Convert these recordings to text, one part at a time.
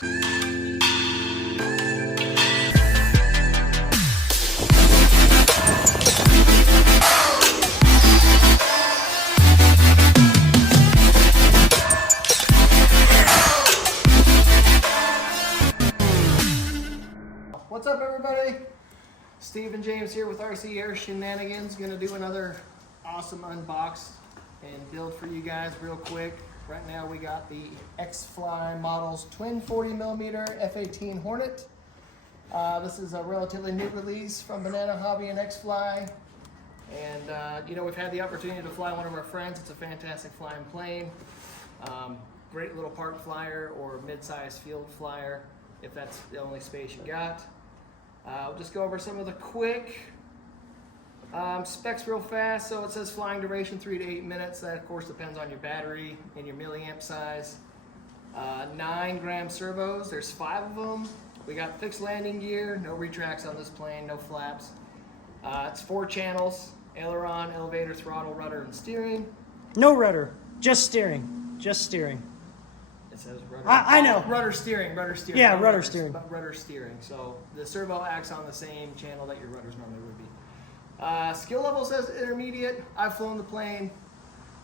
What's up, everybody? Steve and James here with RC Air Shenanigans. Gonna do another awesome unbox and build for you guys real quick. Right now we got the Xfly models twin 40mm F-18 Hornet. This is a relatively new release from Banana Hobby and Xfly. And you know, we've had the opportunity to fly one of our friends. It's a fantastic flying plane. Great little park flyer or mid-sized field flyer if that's the only space you got. We'll just go over some of the quick specs real fast. So it says flying duration 3 to 8 minutes. That of course depends on your battery and your milliamp size. 9-gram servos, there's 5 of them. We got fixed landing gear, no retracts on this plane, no flaps. It's 4 channels, aileron, elevator, throttle, rudder, and steering. No rudder, just steering, just steering. It says rudder. I know. Rudder steering. Yeah, rudder steering. Rudder steering. So the servo acts on the same channel that your rudders normally would be. Skill level says intermediate. I've flown the plane.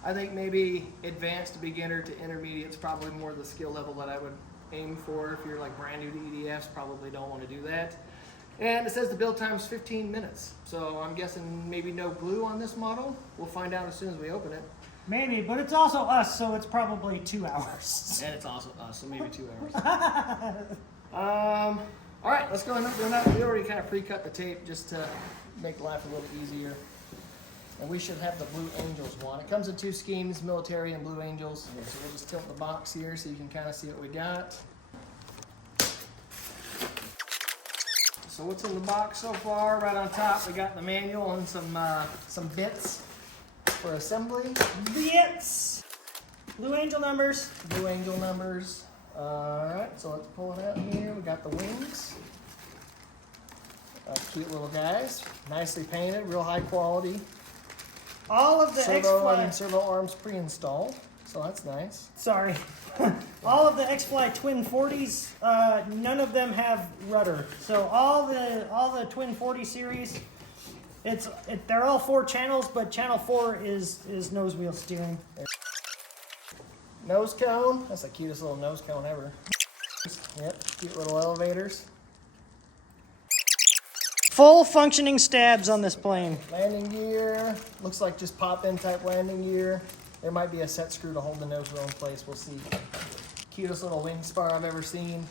I think maybe advanced to beginner to intermediate is probably more the skill level that I would aim for. If you're like brand new to EDFs, probably don't want to do that. And it says the build time is 15 minutes. So I'm guessing maybe no glue on this model. We'll find out as soon as we open it. Maybe, but it's also us, so it's probably 2 hours. And it's also us, so maybe 2 hours. All right, let's go ahead and do that. We already kind of pre-cut the tape just to make life a little easier. And we should have the Blue Angels one. It comes in 2 schemes, military and Blue Angels. So we'll just tilt the box here so you can kind of see what we got. So what's in the box so far? Right on top, we got the manual and some bits for assembly. Bits! Blue Angel numbers. Blue Angel numbers. Alright, so let's pull it out here. We got the wings. Cute little guys. Nicely painted, real high quality. All of the Servo Xfly... and servo arms pre-installed, so that's nice. Sorry. All of the Xfly Twin 40s, none of them have rudder. So all the Twin 40 series, they're all 4 channels, but channel 4 is nose wheel steering. Nose cone. That's the cutest little nose cone ever. Yep, cute little elevators. Full functioning stabs on this plane. Landing gear. Looks like just pop-in type landing gear. There might be a set screw to hold the nose wheel in place. We'll see. Cutest little wing spar I've ever seen.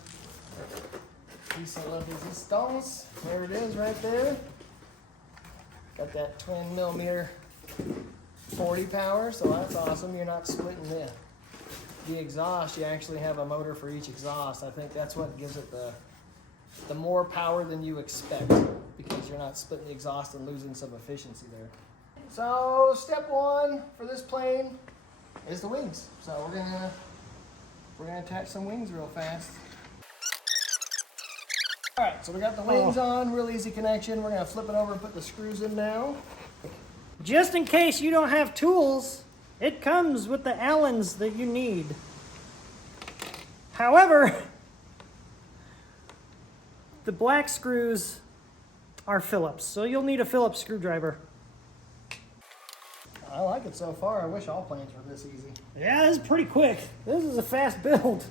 Piece of resistance. There it is right there. Got that twin millimeter 40 power, so that's awesome. You're not splitting the exhaust. You actually have a motor for each exhaust. I think that's what gives it the more power than you expect, because you're not splitting the exhaust and losing some efficiency there. So step 1 for this plane is the wings. So we're gonna attach some wings real fast. All right, so we got the wings on, real easy connection. We're gonna flip it over and put the screws in now. Just in case you don't have tools, it comes with the Allens that you need. However, the black screws are Phillips, so you'll need a Phillips screwdriver. I like it so far. I wish all planes were this easy. Yeah, this is pretty quick. This is a fast build.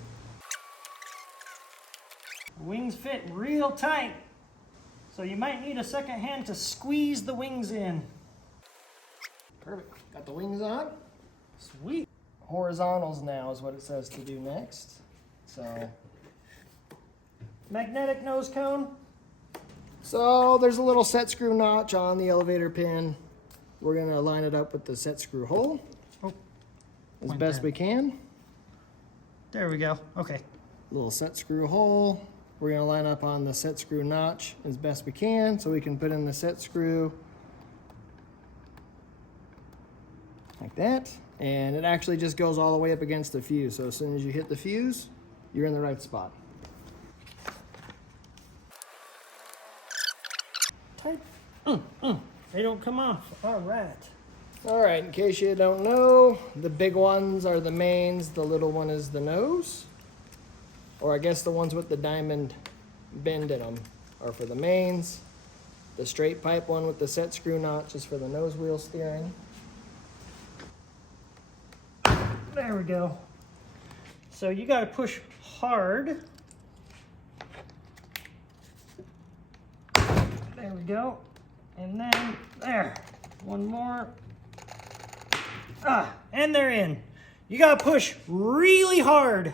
Wings fit real tight, so you might need a second hand to squeeze the wings in. Perfect. Got the wings on. Sweet. Horizontals now is what it says to do next. So Magnetic nose cone. So there's a little set screw notch on the elevator pin. We're gonna line it up with the set screw hole as best we can. There we go. Okay. Little set screw hole. We're gonna line up on the set screw notch as best we can so we can put in the set screw like that. And it actually just goes all the way up against the fuse. So as soon as you hit the fuse, you're in the right spot. Tight. They don't come off. All right. All right, in case you don't know, the big ones are the mains, the little one is the nose. or I guess the ones with the diamond bend in them are for the mains. The straight pipe one with the set screw notch is for the nose wheel steering. There we go. So you got to push hard. There we go. And then there. One more. And they're in. You got to push really hard.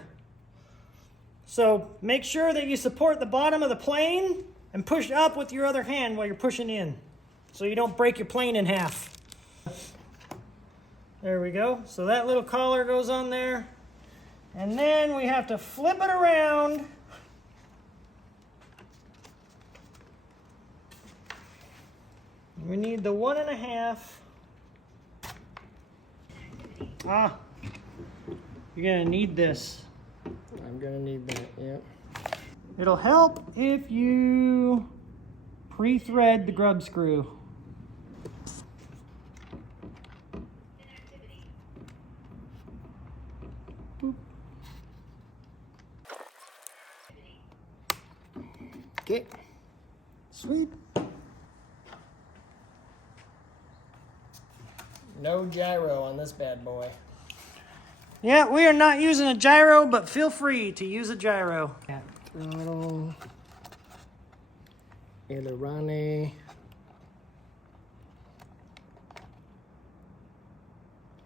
So make sure that you support the bottom of the plane and push up with your other hand while you're pushing in, so you don't break your plane in half. There we go. So that little collar goes on there. And then we have to flip it around. We need the 1.5. You're gonna need this. I'm gonna need that, yep. It'll help if you pre-thread the grub screw. Boop. Okay. Sweet. No gyro on this bad boy. Yeah, we are not using a gyro, but feel free to use a gyro. Yeah. Throttle. Ailerone.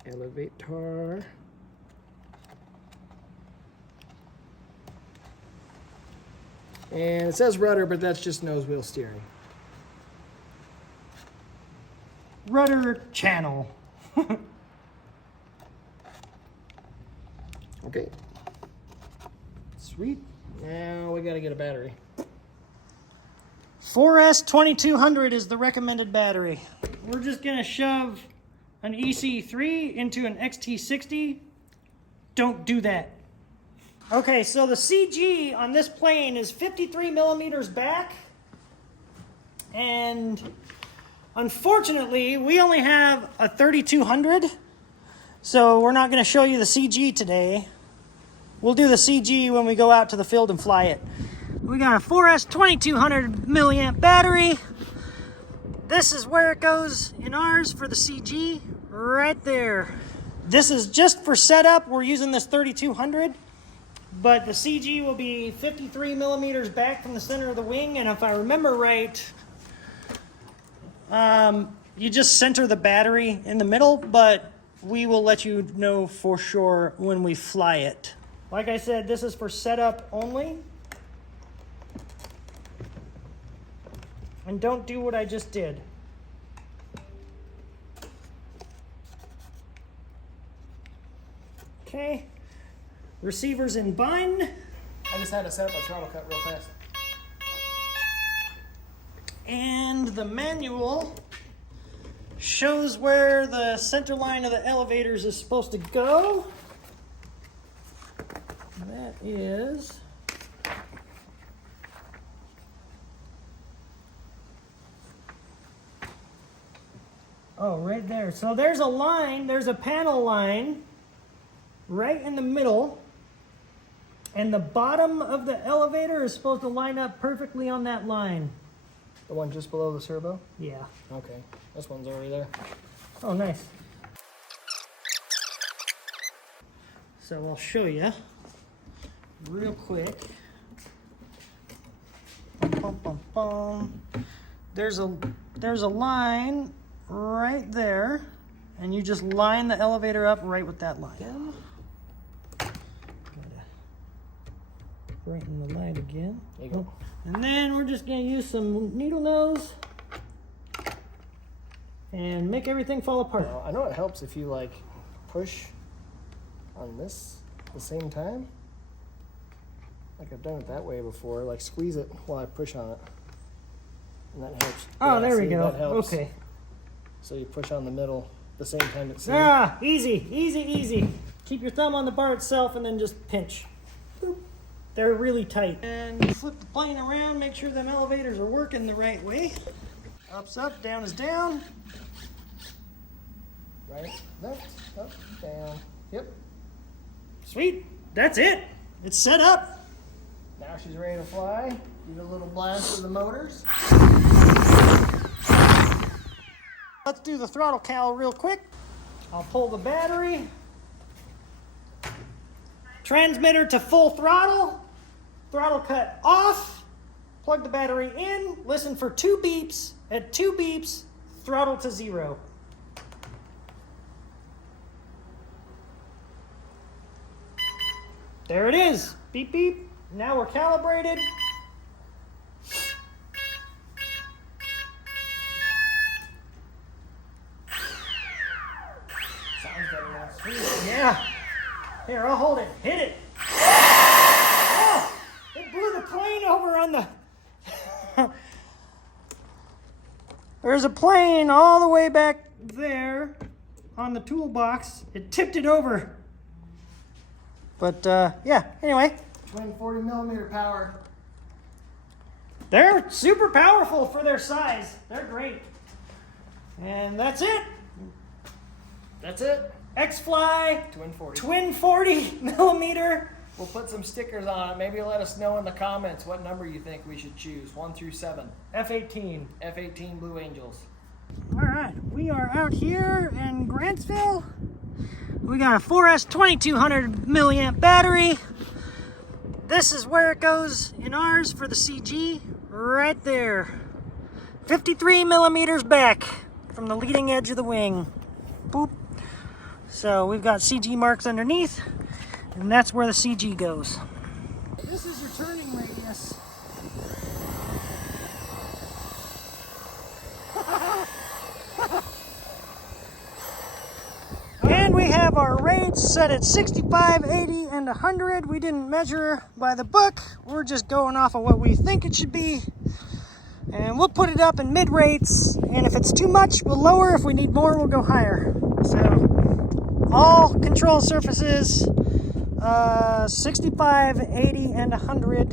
Elevator. And it says rudder, but that's just nose wheel steering. Rudder channel. Okay. Sweet. Now we gotta get a battery. 4S2200 is the recommended battery. We're just gonna shove an EC3 into an XT60. Don't do that. Okay, so the CG on this plane is 53 millimeters back, and unfortunately we only have a 3200, so we're not going to show you the CG today. We'll do the CG when we go out to the field and fly it. We got a 4S 2200 milliamp battery. This is where it goes in ours for the CG, right there. This is just for setup. We're using this 3200, but the CG will be 53 millimeters back from the center of the wing, and if I remember right, you just center the battery in the middle, but we will let you know for sure when we fly it. Like I said, this is for setup only. And don't do what I just did. Okay. Receivers in bind. I just had to set up a throttle cut real fast. And the manual shows where the center line of the elevators is supposed to go. That is right there. So there's a line, there's a panel line right in the middle, and the bottom of the elevator is supposed to line up perfectly on that line. The one just below the servo? Yeah. Okay, this one's already there. Oh, nice. So I'll show you real quick. Bum, bum, bum. There's a line right there, and you just line the elevator up right with that line. Gotta brighten the light again. There you go. And then we're just gonna use some needle nose and make everything fall apart. Now, I know it helps if you like push on this at the same time. Like I've done it that way before, like squeeze it while I push on it. And that helps. Oh, Yeah, there we see, go. that helps. Okay. So you push on the middle at the same time it's Easy, easy, easy. Keep your thumb on the bar itself and then just pinch. Boop. They're really tight. And flip the plane around, make sure them elevators are working the right way. Up's up, down is down. right, left, up, down. Yep. Sweet, that's it. It's set up. Now she's ready to fly. Give it a little blast of the motors. Let's do the throttle cal real quick. I'll pull the battery. Transmitter to full throttle. Throttle cut off. Plug the battery in. Listen for 2 beeps. At 2 beeps, throttle to 0. There it is. Beep, beep. Now we're calibrated. Sounds better now. Sweet. Yeah. Here, I'll hold it. Hit it. Oh, it blew the plane over on the... There's a plane all the way back there on the toolbox. It tipped it over. But, yeah, anyway. Twin 40mm power. They're super powerful for their size. They're great. And that's it. That's it. Xfly Twin 40. Twin 40mm. We'll put some stickers on it. Maybe let us know in the comments what number you think we should choose. 1 through 7. F-18. F-18 Blue Angels. All right, we are out here in Grantsville. We got a 4S 2200 milliamp battery. This is where it goes in ours for the CG, right there. 53 millimeters back from the leading edge of the wing. Boop. So we've got CG marks underneath, and that's where the CG goes. This is your turning radius. And we have our rates set at 65, 80, and 100. We didn't measure by the book. We're just going off of what we think it should be. And we'll put it up in mid rates. And if it's too much, we'll lower. If we need more, we'll go higher. So all control surfaces, 65, 80, and 100.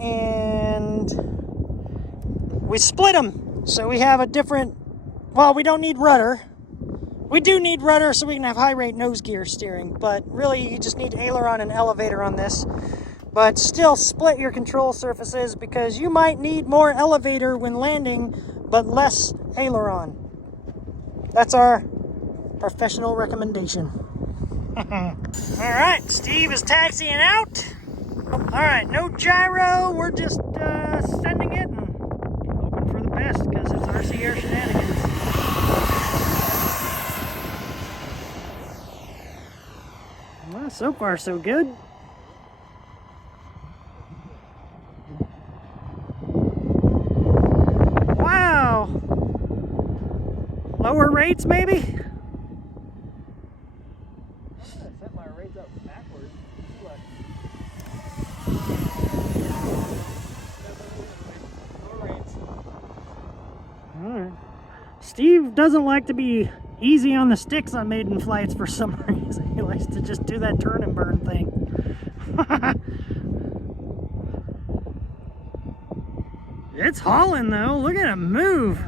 And we split them. So we have a different, well, we don't need rudder. We do need rudder so we can have high rate nose gear steering, but really you just need aileron and elevator on this. But still split your control surfaces because you might need more elevator when landing, but less aileron. That's our professional recommendation. All right, Steve is taxiing out. All right, no gyro. We're just sending it and hoping for the best because it's RC Air Shenanigans. Well, so far so good. Wow. Lower rates maybe? I'm gonna set my rates up backwards. Lower rates. All right. Steve doesn't like to be easy on the sticks on Maiden Flights for some reason. He likes to just do that turn and burn thing. It's hauling though. Look at him move.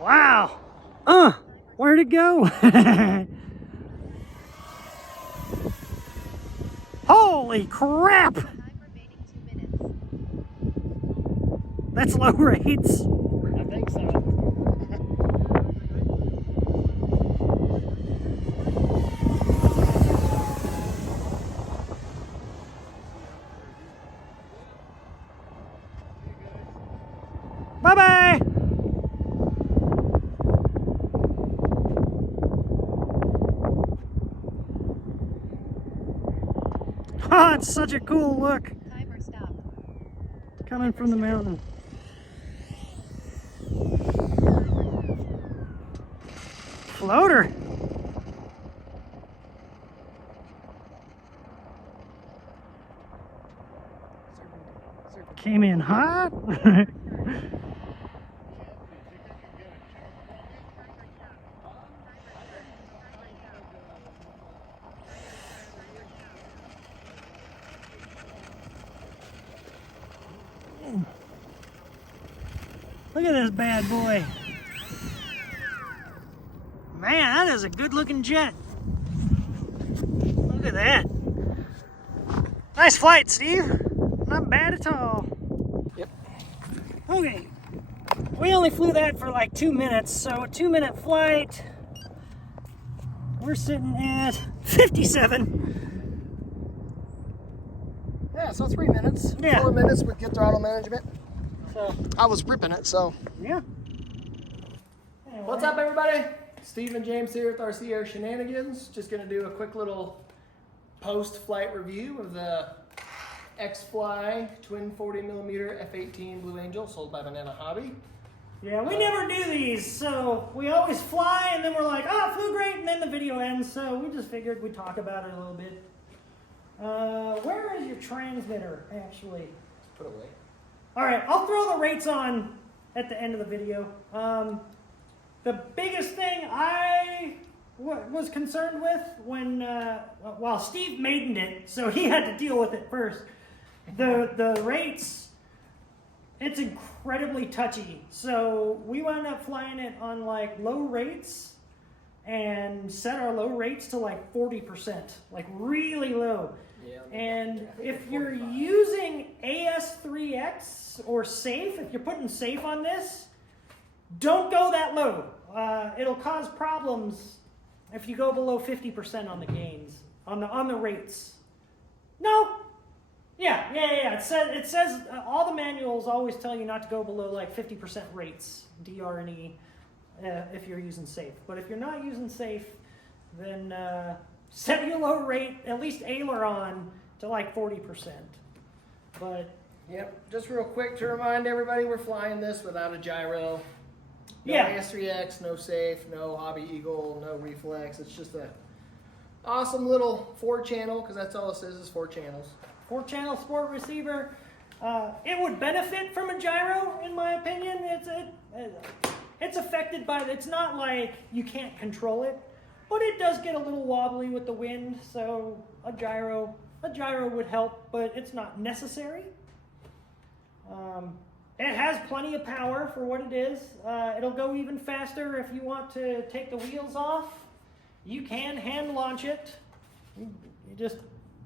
Wow. Where'd it go? Holy crap! That's low rates. I think so. Bye-bye! Oh, it's such a cool look. Timer stop. Coming from the mountain. Floater. Came in hot. Look at this bad boy. Man, that is a good looking jet. Look at that. Nice flight, Steve. Not bad at all. Yep. Okay. We only flew that for like 2 minutes, so a 2-minute flight. We're sitting at 57. Yeah, so 3 minutes. Yeah. 4 minutes with good throttle management. So, I was ripping it, so. yeah. Anyway. What's up, everybody? Steve and James here with RC Air Shenanigans. Just gonna do a quick little post-flight review of the Xfly twin 40mm F-18 Blue Angel sold by Banana Hobby. Yeah, we never do these, so we always fly and then we're like, oh, it flew great, and then the video ends, so we just figured we'd talk about it a little bit. Where is your transmitter, actually? Let's put it away. All right, I'll throw the rates on at the end of the video. The biggest thing I was concerned with when, well, Steve maidened it, so he had to deal with it first. The rates, it's incredibly touchy. So we wound up flying it on like low rates and set our low rates to like 40%, like really low. Yeah, And if you're using AS3X or safe, if you're putting safe on this, don't go that low. It'll cause problems if you go below 50% on the gains, on the rates. No. Yeah. It says all the manuals always tell you not to go below like 50% rates, DR and E, if you're using safe. But if you're not using safe, then set your low rate, at least aileron, to like 40%. But yep, just real quick to remind everybody, we're flying this without a gyro. No yeah, AS3X, no safe, no Hobby Eagle, no reflex. It's just a awesome little 4-channel, because that's all this is 4 channels. 4-channel sport receiver. It would benefit from a gyro, in my opinion. It's affected by, it's not like you can't control it, but it does get a little wobbly with the wind, so a gyro would help, but it's not necessary. It has plenty of power for what it is. It'll go even faster if you want to take the wheels off. You can hand launch it. You just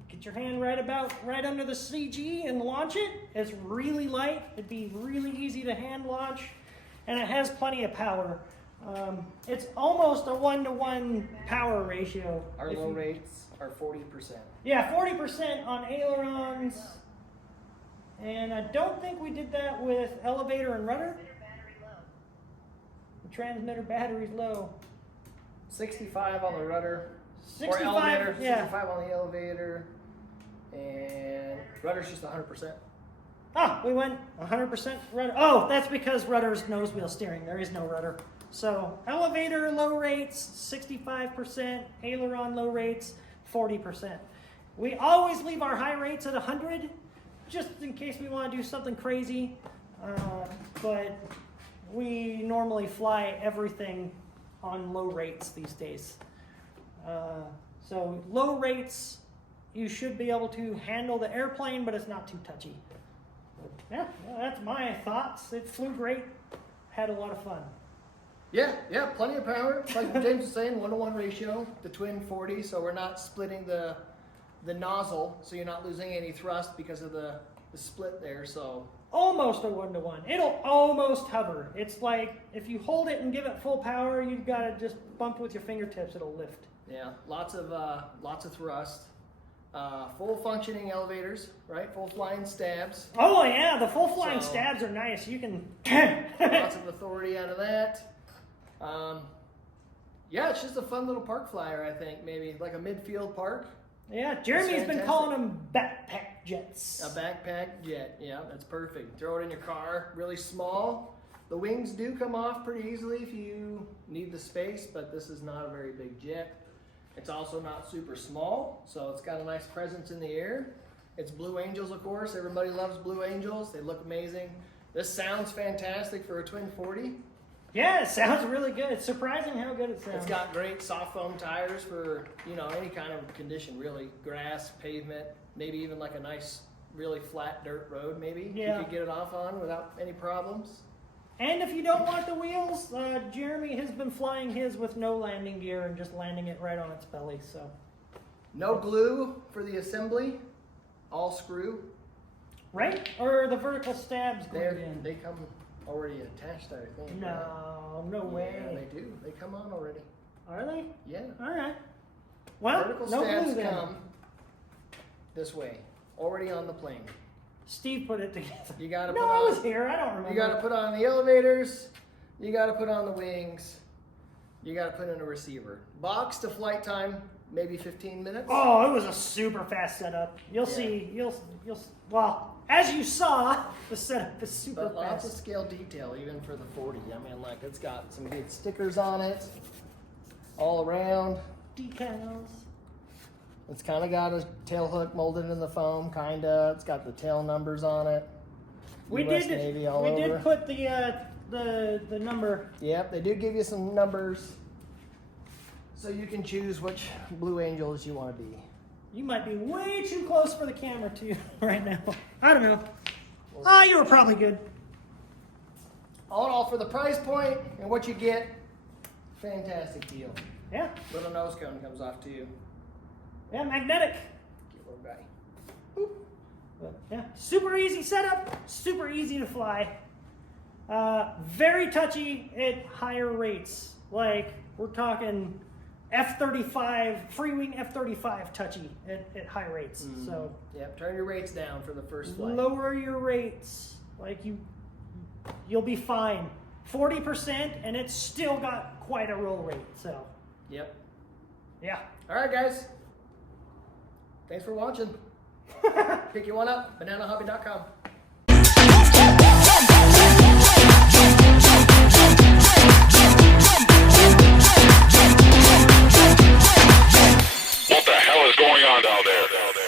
get your hand right under the CG and launch it. It's really light. It'd be really easy to hand launch, and it has plenty of power. It's almost a 1-to-1 power ratio. Our low rates are 40%. Yeah, 40% on ailerons. And I don't think we did that with elevator and rudder. The transmitter battery's low. 65 on the rudder. 65, or elevator, yeah. 65 on the elevator. And rudder's just 100%. Ah, we went 100% rudder. Oh, that's because rudder's nose wheel steering. There is no rudder. So elevator low rates, 65%. Aileron low rates, 40%. We always leave our high rates at 100. Just in case we want to do something crazy, but we normally fly everything on low rates these days. So low rates, you should be able to handle the airplane, but it's not too touchy. Yeah, that's my thoughts. It flew great, had a lot of fun. Yeah, plenty of power. Like James was saying, 1-to-1 ratio, the twin 40, so we're not splitting the nozzle, so you're not losing any thrust because of the split there. So Almost a 1-to-1. It'll almost hover. It's like if you hold it and give it full power, you've got to just bump with your fingertips. It'll lift. yeah, lots of thrust. Full functioning elevators, right? Full flying stabs. Oh yeah, the full flying So- stabs are nice. You can. Lots of authority out of that. Yeah, it's just a fun little park flyer, I think. Maybe like a midfield park. Yeah, Jeremy's been fantastic. calling them backpack jets. A backpack jet, yeah, that's perfect. Throw it in your car, really small. The wings do come off pretty easily if you need the space, but this is not a very big jet. It's also not super small, so it's got a nice presence in the air. It's Blue Angels, of course. Everybody loves Blue Angels. They look amazing. This sounds fantastic for a twin 40. Yeah, it sounds really good. It's surprising how good it sounds. It's got great soft foam tires for, any kind of condition, really. Grass, pavement, maybe even like a nice, really flat dirt road, maybe. Yeah. You could get it off on without any problems. And if you don't want the wheels, Jeremy has been flying his with no landing gear and just landing it right on its belly. So No glue for the assembly, all screw. right? Or the vertical stabs glued in. They come already attached, I think. No, no way. Yeah, they do. They come on already. Are they? Yeah. All right. Well, Vertical no stabs glue then. come this way, already on the plane. Steve put it together. You gotta No, put I on. was here. I don't remember. You gotta put on the elevators. You gotta put on the wings. You gotta put in a receiver. Box to flight time, maybe 15 minutes. Oh, it was a super fast setup. You'll Yeah. see. You'll. Well, as you saw, the setup is super But lots of fast. scale detail, even for the 40. I mean, like, it's got some good stickers on it, all around. Decals. It's kind of got a tail hook molded in the foam, kinda. It's got the tail numbers on it. We US did. Navy all We over. did put the number. Yep, they do give you some numbers, so you can choose which Blue Angels you want to be. You might be way too close for the camera too right now. I don't know. Ah, you were probably good. All in all, for the price point and what you get, fantastic deal. Yeah. Little nose cone comes off too. Yeah, magnetic. Cute little guy. But yeah, super easy setup, super easy to fly. Very touchy at higher rates. Like we're talking F-35, free wing F-35 touchy at high rates. Mm-hmm. So Yep, turn your rates down for the first flight. lower your rates. Like you'll be fine. 40% and it's still got quite a roll rate. So Yep. yeah. All right, guys. Thanks for watching. Pick you one up, bananahobby.com. What the hell is going on down there?